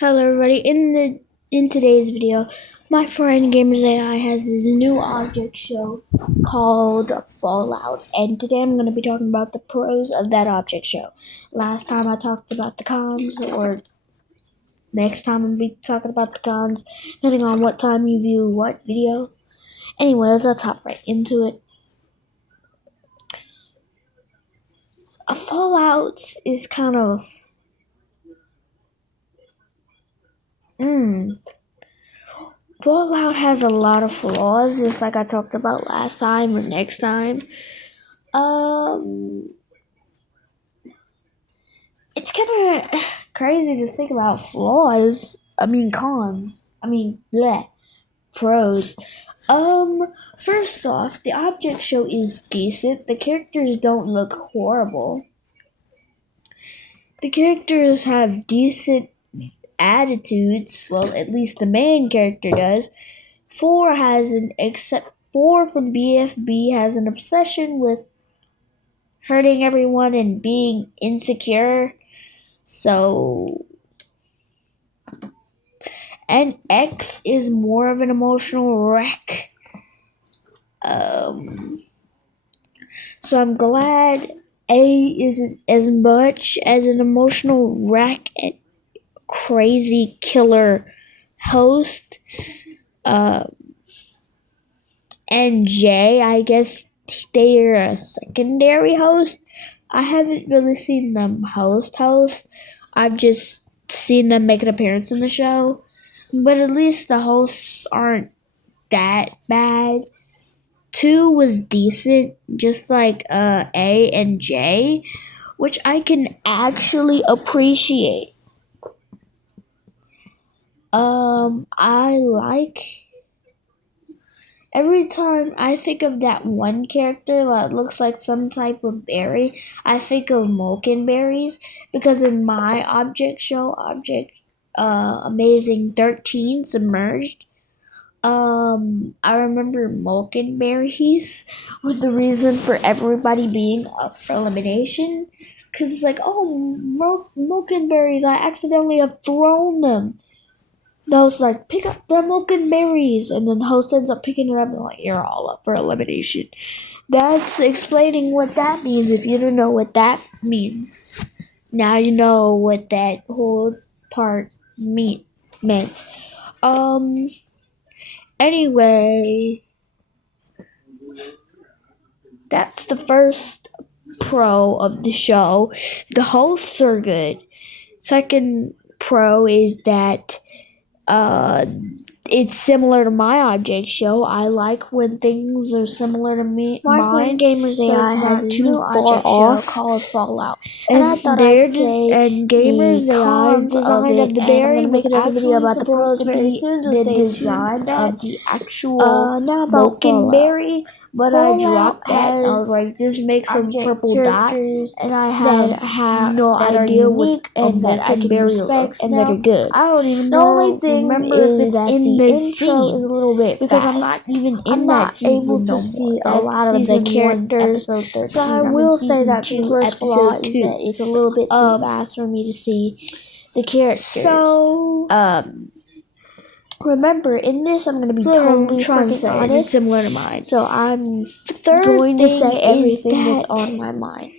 Hello everybody, in today's video, my friend Gamers AI has this new object show called Fallout, and today I'm going to be talking about the pros of that object show. Last time I talked about the cons, or next time I'm going to be talking about the cons, depending on what time you view what video. Anyways, let's hop right into it. A Fallout is kind of... Fallout has a lot of flaws, just like I talked about last time or next time. It's kind of crazy to think about cons. Pros. First off, the object show is decent. The characters don't look horrible. The characters have decent attitudes. Well, at least the main character does. 4 from BFB has an obsession with hurting everyone and being insecure. And X is more of an emotional wreck. So I'm glad A isn't as much as an emotional wreck and crazy killer host. And J, I guess they're a secondary host. I haven't really seen them host. I've just seen them make an appearance in the show. But at least the hosts aren't that bad. 2 was decent, just like A and J, which I can actually appreciate. Every time I think of that one character that looks like some type of berry, I think of Molkenberries, because in my object show, Amazing 13 Submerged, I remember Molkenberries was the reason for everybody being up for elimination, because it's like, oh, Molkenberries, I accidentally have thrown them. The host like, pick up the Molkenberries, and then the host ends up picking it up and like, you're all up for elimination. That's explaining what that means. If you don't know what that means, now you know what that whole part meant. Anyway, that's the first pro of the show. The hosts are good. Second pro is that it's similar to my object show. I like when things are similar to me. My friend Gamers AI has a new object show called Fallout, and I thought I'd say Gamers AI's design of the berry. I'm gonna make another video about the pros. Very soon, the design of the actual Molkenberry. But I dropped that. I was like, just make some purple dot, and I had no idea what and that I can respect and that are good. I don't even know. The only thing is if it's in the intro is a little bit because I'm not even in that season no more. A lot of the characters, so I will say that the first flaw is that it's a little bit too fast for me to see the characters. So remember, in this, I'm going to be totally trying to say it's similar to mine. So I'm going to say everything that's on my mind.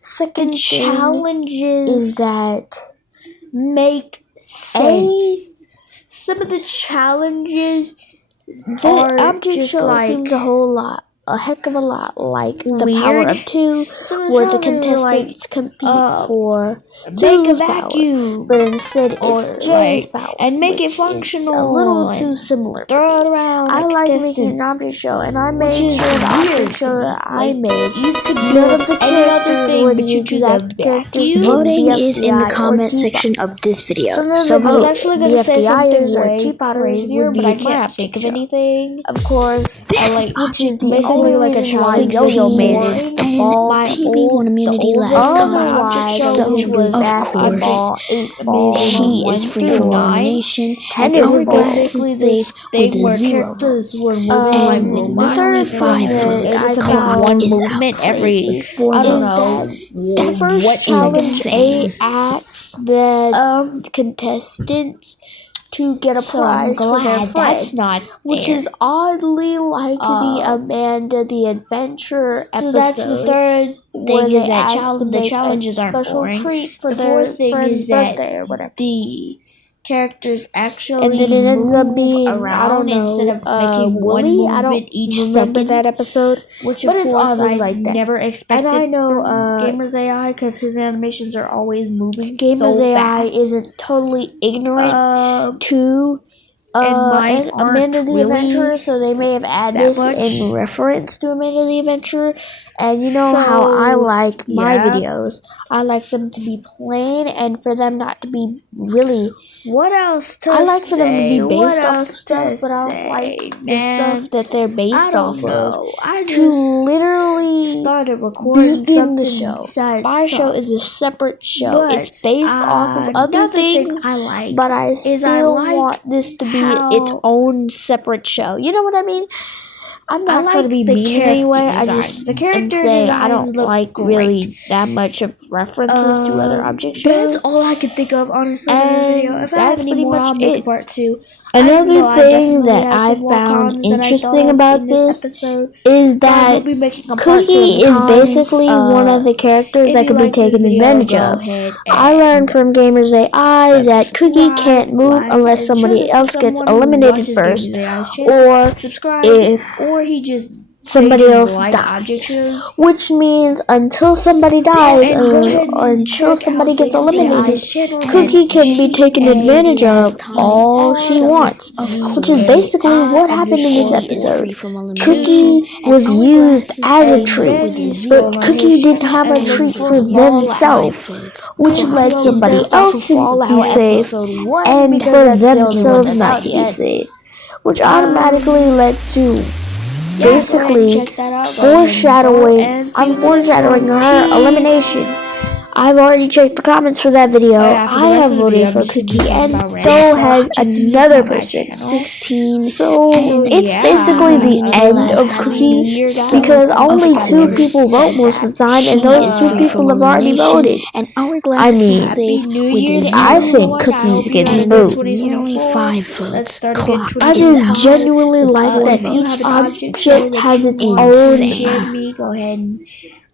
Second challenges is that make sense. Some of the challenges are just like seems a heck of a lot like the Power of 2, where the contestants compete for make a vacuum, but instead it's Jay's power, and make it functional. A little too similar. Throw it around. I like making an object show, and I made sure the object show that I made. You could none of the characters were the exact characters. Voting is in the comment section of this video, so vote. I was actually going to say something way crazier, but I can't think of anything. Of course, This which is the only like a child yo-yo made it. And my TV won immunity last time. So, of course, she is free from elimination, and Hourglass is safe with a 0 votes. And with only 5 votes, Clock is out with 4 votes. The first challenge, they asked the contestants to get a prize for their friend, that's not which fair. is oddly like the Amanda the Adventure episode. So that's the third thing, is that the challenges aren't boring. For The their fourth thing friend's is that birthday or whatever. the characters actually And then it ends up being around instead of making one Willy. movement I don't each remember second, that episode, which but of it's course oddly I like that. never expected. And I know from Gamers AI, because his animations are always moving Gamers so AI fast. isn't totally ignorant to and mine and aren't Amanda the really Adventurer, so they may have added that this much. in reference to Amanda the Adventurer. And you know So, how I like my yeah. videos. I like them to be plain and for them not to be really. What else to I like for them to be say? based What off else stuff, to but I don't say, like man? the stuff that they're based I don't off know. of. I To just literally started recording begin the something show. sad My show talk. is a separate show. But It's based off of other another thing things, I like but I is I still like want this to be how its own separate show. You know what I mean? I'm not I trying to like be the mean in character any way. I designs. just The character am saying I designs don't look like great. really that much of references to other object shows. That's all I could think of, honestly, for this video. And If I have that's any pretty more, much I'll make it. a part 2. Another thing that I found interesting about this is that Cookie is basically one of the characters that can be taken advantage of. I learned from Gamers AI that Cookie can't move unless somebody else gets eliminated first, or if he just somebody else like dies. Which means until somebody dies or until somebody gets eliminated, Cookie can be taken advantage of all she wants. Which is basically what happened in this episode. Cookie was used as a treat, but Cookie didn't have a treat for themselves, which led somebody else to be safe and for themselves not to be safe, which automatically led to basically foreshadowing her elimination. I've already checked the comments for that video. I have voted for Cookie, and so has another person. 16. So it's basically the end of Cookie, because only 2 people vote most of the time, and those 2 people have already voted. And Hourglass is safe with I think Cookie's getting moved. nearly 5 votes. Clock I is just out. genuinely like that each object has its own Go ahead and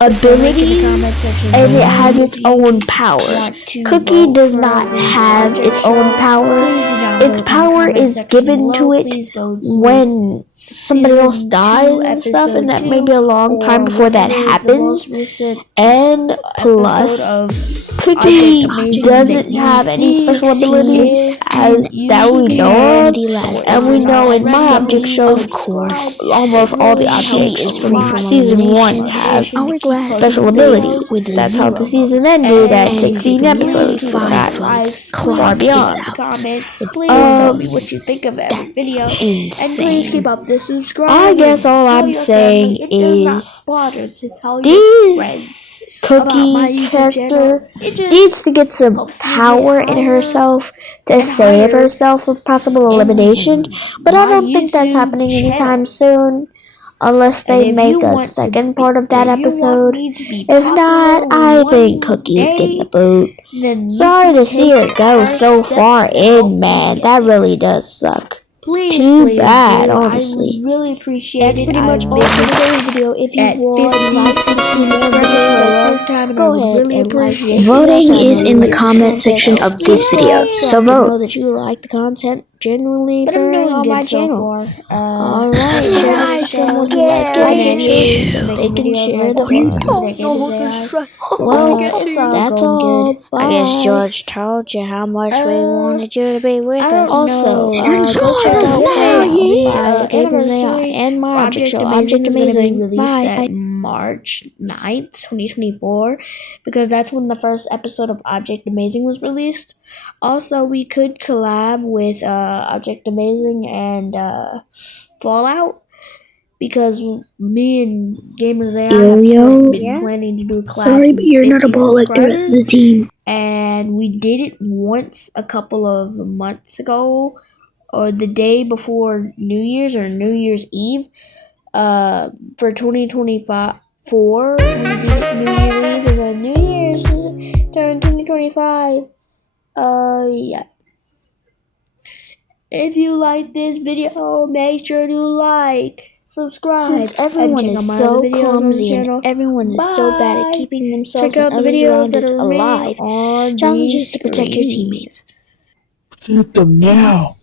ability, and it has its own power. Cookie does not have its own power. Its power is given to it when somebody else dies and stuff, and that may be a long time before that happens. And plus, Cookie doesn't have any special abilities that we know of, and we know in my object show, of course, almost all the objects from season 1 have special abilities. That's how the season ended at 16 episodes. Not far beyond. Please tell me what you think of every video. And please keep up the subscribe. I guess all I'm saying is these Cookie character needs to get some power in herself to save herself from possible elimination, but I don't think that's happening anytime soon. Unless they make a second part of that episode. If not, I think Cookie's getting the boot. Sorry to see her go so far in, man. That really does suck. Too bad, honestly. I really appreciate it. That's pretty much all for today's video. If you want like to see more videos, go ahead and appreciate it. Voting is in the comment section of this video, so vote. Know that you like the content genuinely But I'm very doing on good my so channel. far. Alright, guys, someone who yeah, likes object shows, they can share the Well, that's all. Bye. I guess George told you how much we wanted you to be with us. Also, go check us out, and my object show, Object Amazing, Amazing. released Bye. at March 9th, 2024, because that's when the first episode of Object Amazing was released. Also, we could collab with Object Amazing and Fallout, because me and Gamers AI Yo. have been planning to do a collab. Sorry, but you're not a ball like the rest of the team. And we did it once a couple of months ago, or the day before New Year's or New Year's Eve. For 2024, we did it New Year's Eve, and then New Year's during 2025. Yeah. If you like this video, make sure to like, subscribe. Since everyone is so clumsy and everyone is so bad at keeping themselves and others around us alive, challenge is to protect your teammates. Shoot them now.